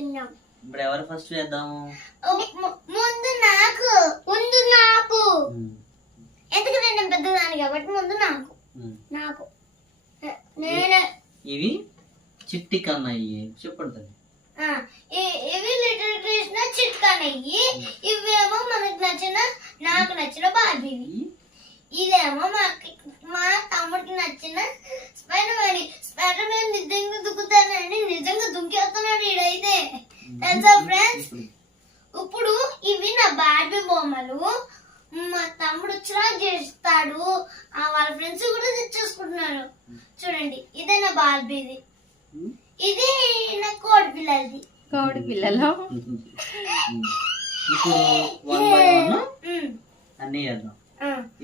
తిన్నాం. ఇప్పుడు ఎవరు ఫస్ట్ వేద్దాము? ముందు నాకు ఎందుకంటే నేను పెద్దదాన్ని కాబట్టి ముందు నాకు నేనే. ఇవి చిట్టి కన్నయ్యి చెప్పండి. ఇవి లిటిల్ కృష్ణ చిట్కనయ్యి. ఇవేమో నాకు నచ్చిన బార్బీవి. ఇదేమో మా తమ్ముడికి నచ్చిన స్పైడర్ మ్యాన్ నిజంగా దుక్కుతానండి, నిజంగా దుంకేస్తున్నాడు ఈడైతే తెలుసా ఫ్రెండ్స్. ఇప్పుడు ఇవి నా బార్బీ బొమ్మలు. మా తమ్ముడు వచ్చినా చేస్తాడు, వాళ్ళ ఫ్రెండ్స్ కూడా తెచ్చేసుకుంటున్నారు. చూడండి, ఇదే నా బార్బీది, ఇది నా కోడి పిల్లలది. కోడి పిల్లలు ఇప్పుడు 1 by 1 అన్నీ చేద్దాం.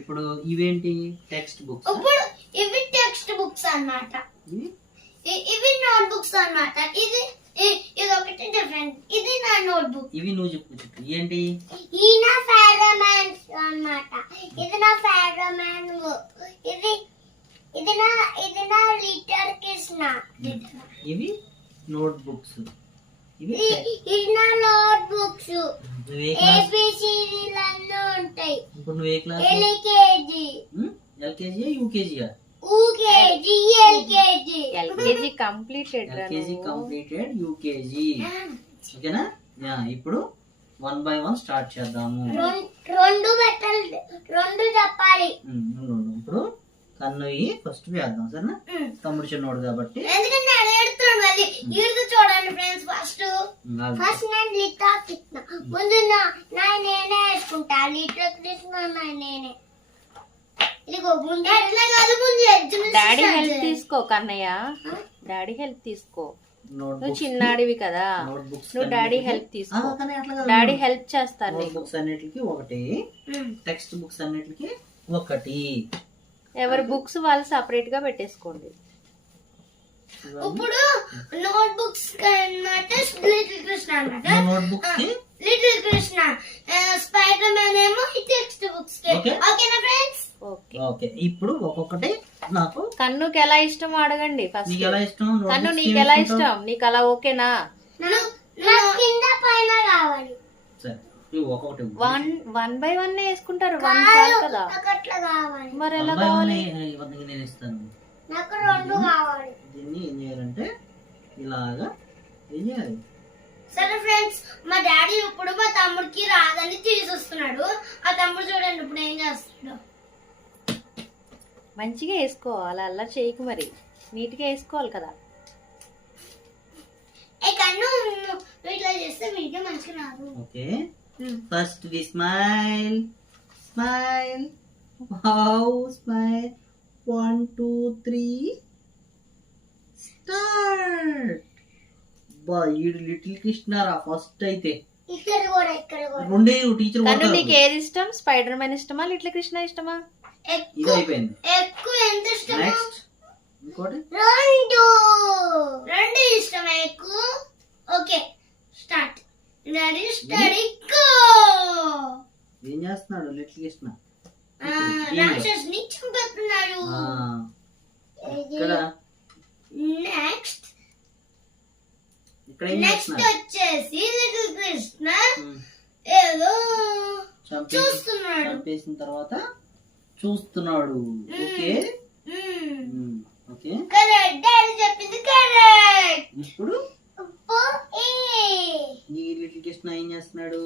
ఇప్పుడు ఇవేంటి? Text books. ఇప్పుడు ఇవి టెక్స్ట్ బుక్స్ అన్నమాట, ఇవి నోట్ బుక్స్ అన్నమాట. ఇది ఒకటి డిఫరెంట్. ఇది నా నోట్ బుక్. ఇవి నువ్వు చెప్పు ఏంటి? ఈ నా ఫైడర్మ్యాన్ అన్నమాట. ఇది నా ఫైడర్మ్యాన్. ఇది నా లిటిల్ కృష్ణ. ఇవి నోట్ బుక్స్. ఇది నా నోట్ బుక్స్. ఏబిసిడీలు అన్నీ ఉంటాయి. ఇప్పుడు నువ్వు ఏ క్లాస్? ఎల్కేజీ. ఎల్కేజీ యూకేజీయా? LKG completed. LKG completed, UKG. ఓకేనా? ఇప్పుడు 1 by 1 స్టార్ట్ చేద్దాము. రెండు చెప్పాలి. ఇప్పుడు కన్నయ్యి ఫస్ట్ వేద్దాం, సరేనా? తమ్ముడు చిన్నోడు కాబట్టి. ఎందుకంటే చూడండి ఫ్రెండ్స్, ఫస్ట్ నేను లిటిల్ కృష్ణ. ముందు నేనే వేసుకుంటా. లిటిల్ కృష్ణ నేనే. డాడీ హెల్ప్ తీసుకో కన్నయ్య, డాడీ హెల్ప్ తీసుకో. నువ్వు చిన్నాడివి కదా, నువ్వు డాడీ హెల్ప్ తీసుకో. డాడీ హెల్ప్ చేస్తాను. బుక్స్ అన్నిటికి ఒకటి, టెక్స్ట్ బుక్స్ అన్నిటికి ఒకటి. ఎవరి బుక్స్ వాళ్ళు సెపరేట్ గా పెట్టేసుకోండి. ఇప్పుడు నోట్ బుక్స్ అన్నమాట లిటిల్ కృష్ణ అన్నమాట. నోట్ బుక్స్ కి లిటిల్ కృష్ణ, స్పైడర్ మ్యాన్ ఏమో టెక్స్ట్ బుక్స్ కి. ఓకేనా ఫ్రెండ్స్? ఓకే. ఇప్పుడు ఒక్కొక్కటి నాకు. కన్నుకి ఎలా ఇష్టం అడగండి ఫస్ట్. నీకు ఎలా ఇష్టం? కన్ను నీకు ఎలా ఇష్టం? నీకు అలా ఓకేనా? కింద పైన కావాలి. సరే, ఒక్కొక్కటి 1 by 1 వేసుకుంటారు. 1 చాలు కదా. అట్లా కావాలి. మరి ఎలా కావాలి? నేను ఇస్తాను. నాకు 2 కావాలి. దీన్ని ఏం చేయాలంటే ఇలాగా ఏం చేయాలి? సరే ఫ్రెండ్స్, మా డాడీ ఇప్పుడు మా తమ్ముడికి రాదని తీసేస్తున్నాడు. ఆ తమ్ముడు చూడండి ఇప్పుడు ఏం చేస్తున్నాడు. మంచిగా వేసుకో, అలా అలా చేయకు, మరి నీట్ గా వేసుకోవాలి కదా. కన్ను ఇట్లా చేస్తే మీకే మంచిగా రాదు. Okay, first the smile. How smile. 1 2 3 start. ఈడు లిటిల్ కృష్ణారా ఫస్ట్ అయితే. ఇక్కడ కూడా రెండే టీచర్. కన్ను నీకు ఏది ఇష్టం? స్పైడర్ మ్యాన్ ఇష్టమా, లిటిల్ కృష్ణ ఇష్టమా? ఇది అయిపోయింది. ఎక్కువ ఎంత ఇష్టం? నెక్స్ట్ ఇంకోటి. రెండు ఇష్టం ఎక్కువ. Okay, start. Study go. ఏం చేస్తున్నాడు లిటిల్ కృష్ణ? రాక్షసుని చంపుతున్నాడు. ఇక్కడ నెక్స్ట్ వచ్చేసి లిటిల్ కృష్ణ ఏదో చూస్తున్నాడు. చంపేసిన తర్వాత చూస్తున్నాడు. Okay okay, correct. డాడీ చెప్పింది కరెక్ట్. ఇప్పుడు నీ లిటిల్ కృష్ణ ఏం చేస్తున్నాడు?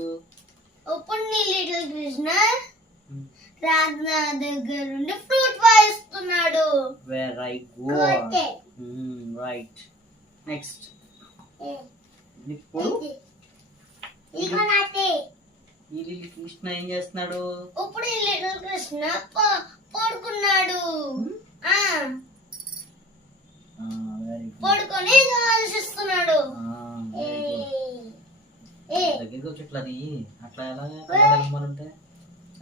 ఇప్పుడు నీ లిటిల్ కృష్ణ రాధా దగ్గర నుండి ఫ్రూట్ వాయిస్తున్నాడు. Very good. రైట్. నెక్స్ట్ ఇప్పుడు ఈ లిటిల్ కృష్ణ ఏం చేస్తున్నాడు? ఇప్పుడు ఈ లిటిల్ కృష్ణ పడుకున్నాడు. పడుకొని ఆలోచిస్తున్నాడు. దగ్గరికి వచ్చి ఇట్లా తీయి. అట్లా ఎలా అంటే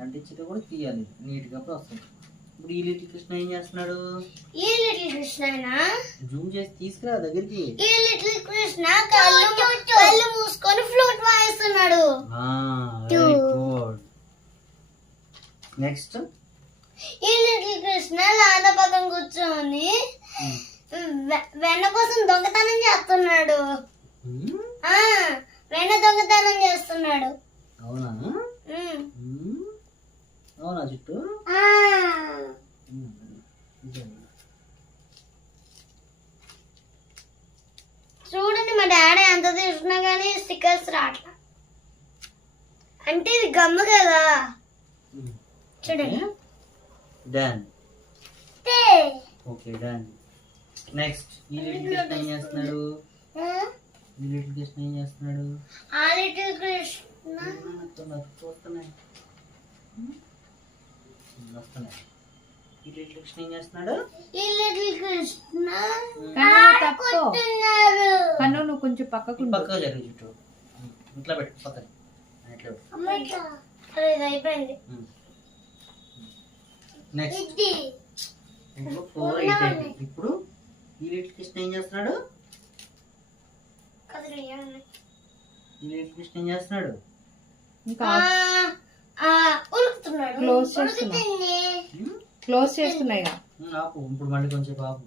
అంటించితే కూడా తీయాలి నీట్ గా వస్తుంది. ఇప్పుడు ఈ లిటిల్ కృష్ణ ఏం చేస్తున్నాడు? ఈ లిటిల్ కృష్ణ జూమ్ చేసి తీసుకురా దగ్గరికి. ఈ లిటిల్ కృష్ణ కళ్ళు మూసుకొని ఫ్లూట్ వాయిస్తున్నాడు. Very good. నెక్స్ట్ ఈ లిటిల్ కృష్ణ లాద పక్కన కూర్చొని వెన్న కోసం దొంగతనం చేస్తున్నాడు. వెన్న దొంగతనం చేస్తున్నాడు. అవునా? ఉమ్. అవునా చుట్టూ? ఆ. చూడండి మా డాడీ ఎంత తీసుకున్నా కానీ స్టిక్కర్స్ రావట్లా. అంటే ఇది గమ్ము కదా. చూడండి. డన్. తే. Okay done. నెక్స్ట్ ఈ లిటిల్ కృష్ణ ఏం చేస్తున్నాడు? ఈ లిటిల్ కృష్ణ ఏం చేస్తున్నాడు? ఆ లిటిల్ కృష్ణ వస్తున్నాయి. ఈ లిటిల్ కృష్ణ ఏం చేస్తున్నాడు? ఈ లిటిల్ కృష్ణ తప్పుకో ఆడుకుంటున్నారు. కన్ను నువ్వు కొంచెం పక్కకు పక్కగా జరిగి చుట్టూ ఇట్లా పెట్టు పక్కన ఇట్లా పెట్టు. అమ్మయ్య. అరే ఇది అయిపోయింది. నెక్స్ట్ ఇది ఇప్పుడు 4 8 అయిపోయింది. ఇప్పుడు ఈ లిటిల్ కృష్ణ ఏం చేస్తున్నాడు? కదిలియాలి. ఈ లిటిల్ కృష్ణ ఏం చేస్తున్నాడు? ఇంకా ఉరుకుతున్నాడు. క్లోజ్ చేస్తున్నా ఉరుకుతుంది. క్లోజ్ చేస్తున్నాయి ఆపు ఇప్పుడు మళ్ళీ కొంచెం ఆపు.